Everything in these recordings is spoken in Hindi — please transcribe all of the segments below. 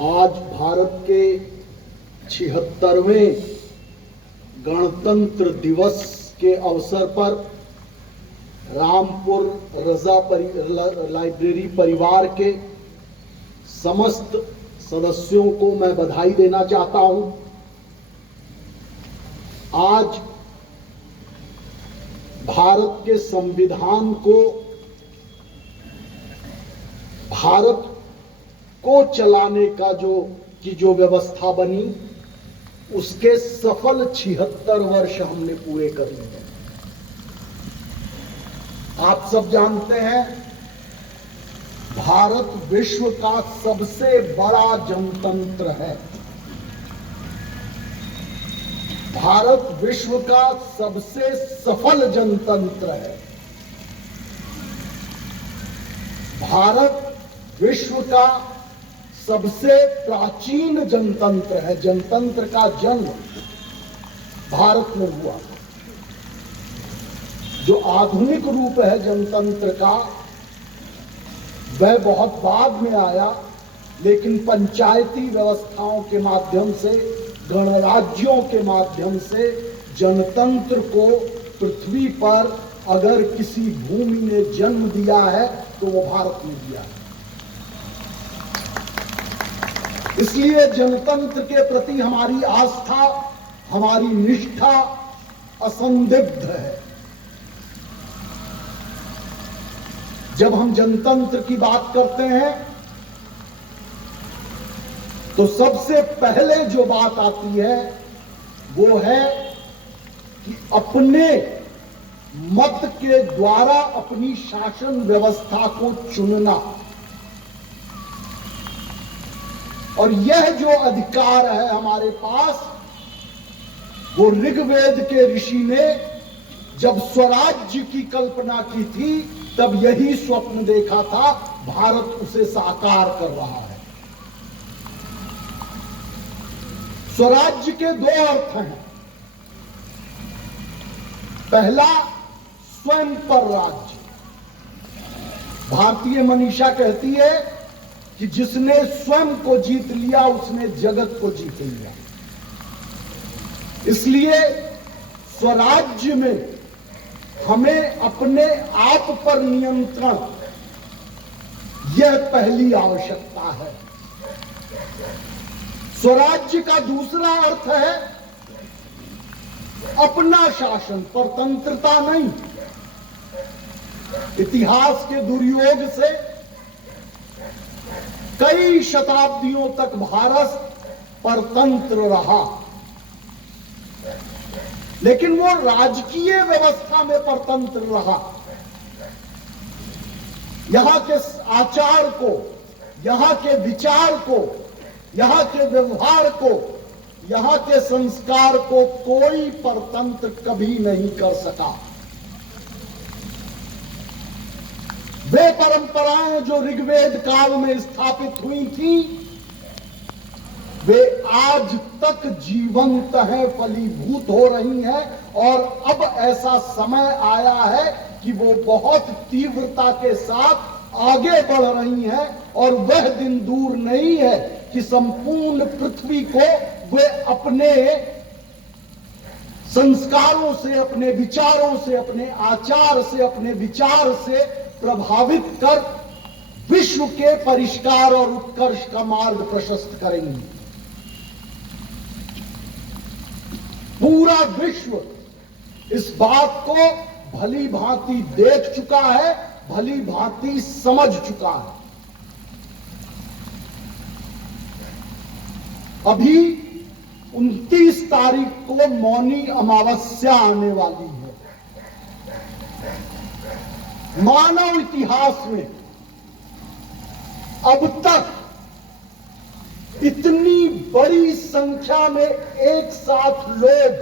आज भारत के 76वें गणतंत्र दिवस के अवसर पर रामपुर रजा लाइब्रेरी परिवार के समस्त सदस्यों को मैं बधाई देना चाहता हूं। आज भारत के संविधान को, भारत को चलाने का जो व्यवस्था बनी, उसके सफल 76 वर्ष हमने पूरे कर लिए। आप सब जानते हैं, भारत विश्व का सबसे बड़ा जनतंत्र है। भारत विश्व का सबसे सफल जनतंत्र है। भारत विश्व का सबसे प्राचीन जनतंत्र है। जनतंत्र का जन्म भारत में हुआ। जो आधुनिक रूप है जनतंत्र का, वह बहुत बाद में आया, लेकिन पंचायती व्यवस्थाओं के माध्यम से, गणराज्यों के माध्यम से जनतंत्र को पृथ्वी पर अगर किसी भूमि ने जन्म दिया है तो वो भारत में दिया है। इसलिए जनतंत्र के प्रति हमारी आस्था, हमारी निष्ठा असंदिग्ध है। जब हम जनतंत्र की बात करते हैं तो सबसे पहले जो बात आती है वो है कि अपने मत के द्वारा अपनी शासन व्यवस्था को चुनना। और यह जो अधिकार है हमारे पास, वो ऋग्वेद के ऋषि ने जब स्वराज्य की कल्पना की थी, तब यही स्वप्न देखा था। भारत उसे साकार कर रहा है। स्वराज्य के दो अर्थ हैं। पहला, स्वयं पर राज्य। भारतीय मनीषा कहती है कि जिसने स्वयं को जीत लिया, उसने जगत को जीत लिया। इसलिए स्वराज्य में हमें अपने आप पर नियंत्रण, यह पहली आवश्यकता है। स्वराज्य का दूसरा अर्थ है अपना शासन, परतंत्रता नहीं। इतिहास के दुर्योग से कई शताब्दियों तक भारत परतंत्र रहा, लेकिन वो राजकीय व्यवस्था में परतंत्र रहा। यहां के आचार को, यहां के विचार को, यहां के व्यवहार को, यहां के संस्कार को कोई परतंत्र कभी नहीं कर सका। वे परंपराएं जो ऋग्वेद काल में स्थापित हुई थी, वे आज तक जीवंत हैं, फलीभूत हो रही हैं। और अब ऐसा समय आया है कि वो बहुत तीव्रता के साथ आगे बढ़ रही हैं। और वह दिन दूर नहीं है कि संपूर्ण पृथ्वी को वे अपने संस्कारों से, अपने विचारों से, अपने आचार से, अपने विचार से प्रभावित कर विश्व के परिष्कार और उत्कर्ष का मार्ग प्रशस्त करेंगी। पूरा विश्व इस बात को भली भांति देख चुका है, भली भांति समझ चुका है। अभी 29 तारीख को मौनी अमावस्या आने वाली है। मानव इतिहास में अब तक इतनी बड़ी संख्या में एक साथ लोग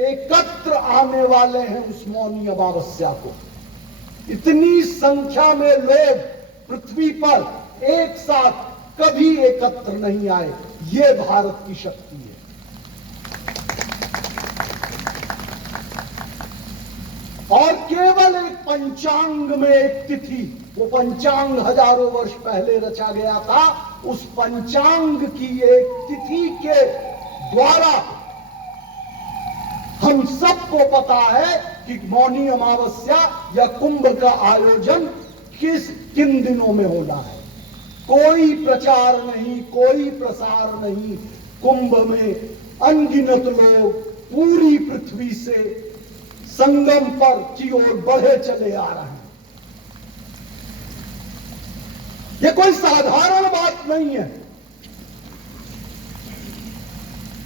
एकत्र आने वाले हैं उस मौनी अमावस्या को। इतनी संख्या में लोग पृथ्वी पर एक साथ कभी एकत्र नहीं आए। ये भारत की शक्ति है। और केवल एक पंचांग में एक तिथि, वो पंचांग हजारों वर्ष पहले रचा गया था, उस पंचांग की एक तिथि के द्वारा हम सबको पता है कि मौनी अमावस्या या कुंभ का आयोजन किन दिनों में होना है। कोई प्रचार नहीं, कोई प्रसार नहीं। कुंभ में अनगिनत लोग पूरी पृथ्वी से संगम पर की ओर बढ़े चले आ रहे हैं। ये कोई साधारण बात नहीं है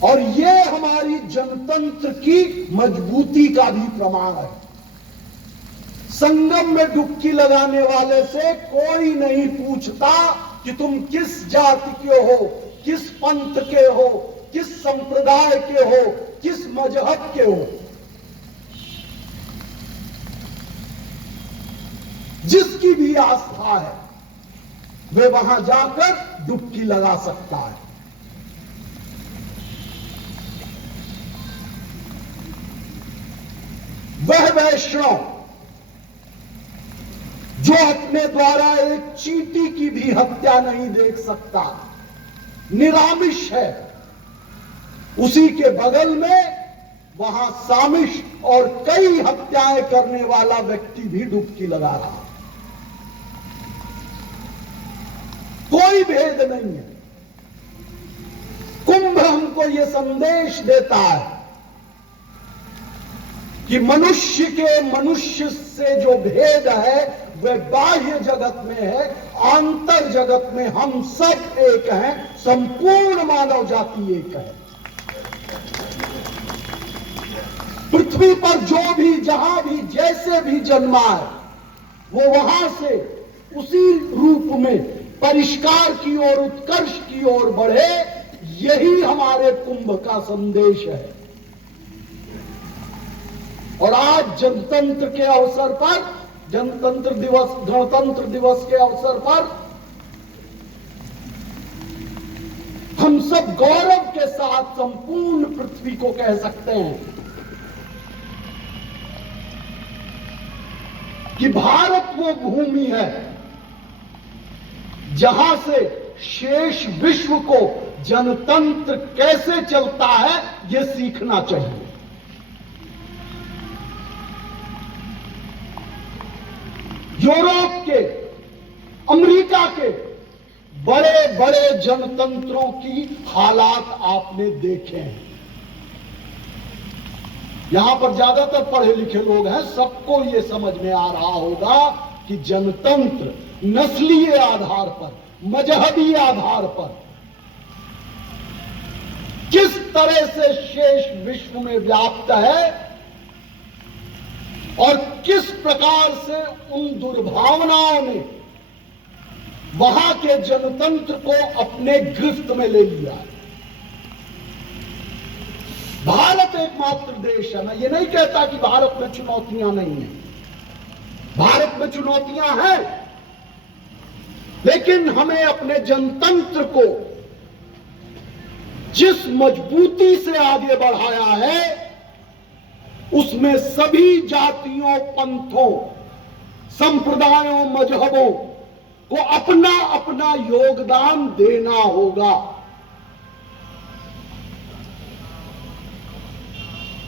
और ये हमारी जनतंत्र की मजबूती का भी प्रमाण है। संगम में डुबकी लगाने वाले से कोई नहीं पूछता कि तुम किस जाति के हो, किस पंथ के हो, किस संप्रदाय के हो, किस मजहब के हो। जिसकी भी आस्था है वे वहां जाकर डुबकी लगा सकता है। वह वैष्णव जो अपने द्वारा एक चींटी की भी हत्या नहीं देख सकता, निरामिष है, उसी के बगल में वहां सामिष और कई हत्याएं करने वाला व्यक्ति भी डुबकी लगा रहा। कोई भेद नहीं है। कुंभ हमको यह संदेश देता है कि मनुष्य के मनुष्य से जो भेद है वह बाह्य जगत में है, आंतर जगत में हम सब एक हैं, संपूर्ण मानव जाति एक है। पृथ्वी पर जो भी जहां भी जैसे भी जन्मा है वो वहां से उसी रूप में परिष्कार की ओर, उत्कर्ष की ओर बढ़े। यही हमारे कुंभ का संदेश है। और आज जनतंत्र के अवसर पर, जनतंत्र दिवस, गणतंत्र दिवस के अवसर पर हम सब गौरव के साथ संपूर्ण पृथ्वी को कह सकते हैं कि भारत वो भूमि है जहां से शेष विश्व को जनतंत्र कैसे चलता है यह सीखना चाहिए। यूरोप के, अमेरिका के बड़े बड़े जनतंत्रों की हालात आपने देखे हैं। यहां पर ज्यादातर पढ़े लिखे लोग हैं, सबको यह समझ में आ रहा होगा कि जनतंत्र नस्लीय आधार पर, मजहबी आधार पर किस तरह से शेष विश्व में व्याप्त है और किस प्रकार से उन दुर्भावनाओं ने वहां के जनतंत्र को अपने गिरफ्त में ले लिया। भारत एकमात्र देश है, मैं ये नहीं कहता कि भारत में चुनौतियां नहीं है, भारत में चुनौतियां हैं, लेकिन हमें अपने जनतंत्र को जिस मजबूती से आगे बढ़ाया है उसमें सभी जातियों, पंथों, संप्रदायों, मजहबों को अपना अपना योगदान देना होगा।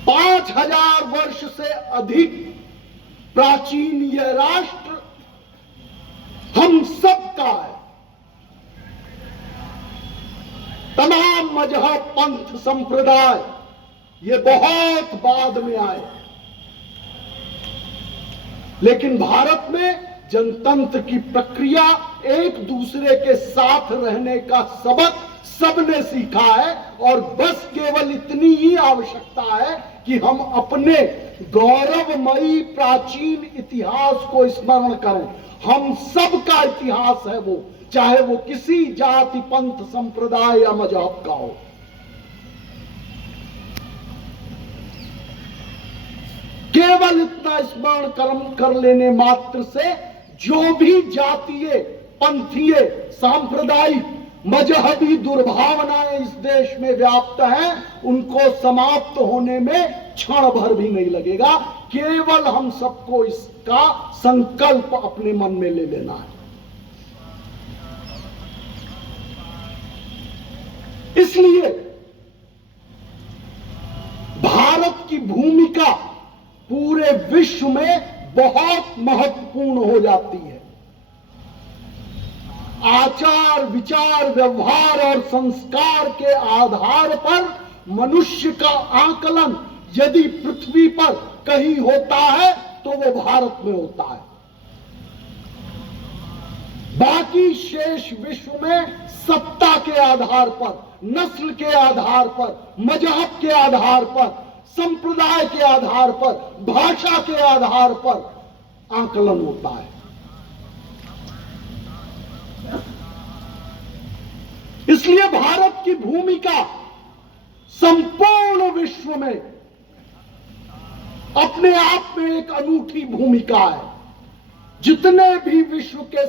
5000 वर्ष से अधिक प्राचीन यह राष्ट्र हम सबका है। तमाम मजहब, पंथ, संप्रदाय ये बहुत बाद में आए, लेकिन भारत में जनतंत्र की प्रक्रिया, एक दूसरे के साथ रहने का सबक सबने सीखा है। और बस केवल इतनी ही आवश्यकता है कि हम अपने गौरवमयी प्राचीन इतिहास को स्मरण करें। हम सबका इतिहास है वो, चाहे वो किसी जाति, पंथ, संप्रदाय या मजहब का हो। केवल इतना स्मरण कर लेने मात्र से जो भी जातीय, पंथीय, सांप्रदायिक, मजहबी दुर्भावनाएं इस देश में व्याप्त हैं उनको समाप्त होने में क्षण भर भी नहीं लगेगा। केवल हम सबको इसका संकल्प अपने मन में ले लेना है। इसलिए भारत की भूमिका पूरे विश्व में बहुत महत्वपूर्ण हो जाती है। आचार विचार व्यवहार और संस्कार के आधार पर मनुष्य का आकलन यदि पृथ्वी पर कहीं होता है तो वो भारत में होता है। बाकी शेष विश्व में सत्ता के आधार पर, नस्ल के आधार पर, मजहब के आधार पर, संप्रदाय के आधार पर, भाषा के आधार पर आकलन होता है। इसलिए भारत की भूमिका संपूर्ण विश्व में अपने आप में एक अनूठी भूमिका है। जितने भी विश्व के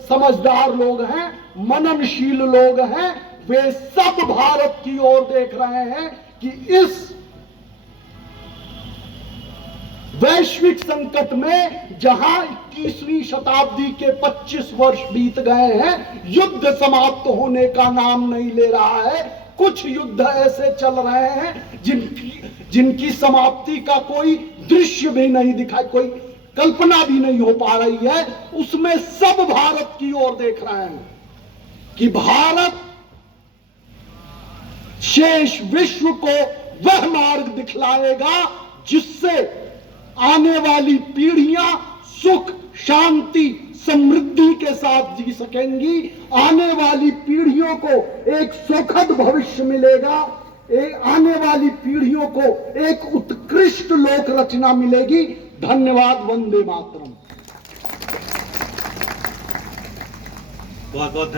समझदार लोग हैं, मननशील लोग हैं, वे सब भारत की ओर देख रहे हैं कि इस वैश्विक संकट में जहां 21वीं शताब्दी के 25 वर्ष बीत गए हैं, युद्ध समाप्त होने का नाम नहीं ले रहा है। कुछ युद्ध ऐसे चल रहे हैं जिनकी समाप्ति का कोई दृश्य भी नहीं दिखाई, कोई कल्पना भी नहीं हो पा रही है। उसमें सब भारत की ओर देख रहे हैं कि भारत शेष विश्व को वह मार्ग दिखलाएगा जिससे आने वाली पीढ़ियां सुख, शांति, समृद्धि के साथ जी सकेंगी। आने वाली पीढ़ियों को एक सुखद भविष्य मिलेगा। आने वाली पीढ़ियों को एक उत्कृष्ट लोक रचना मिलेगी। धन्यवाद। वंदे मातरम। बहुत बहुत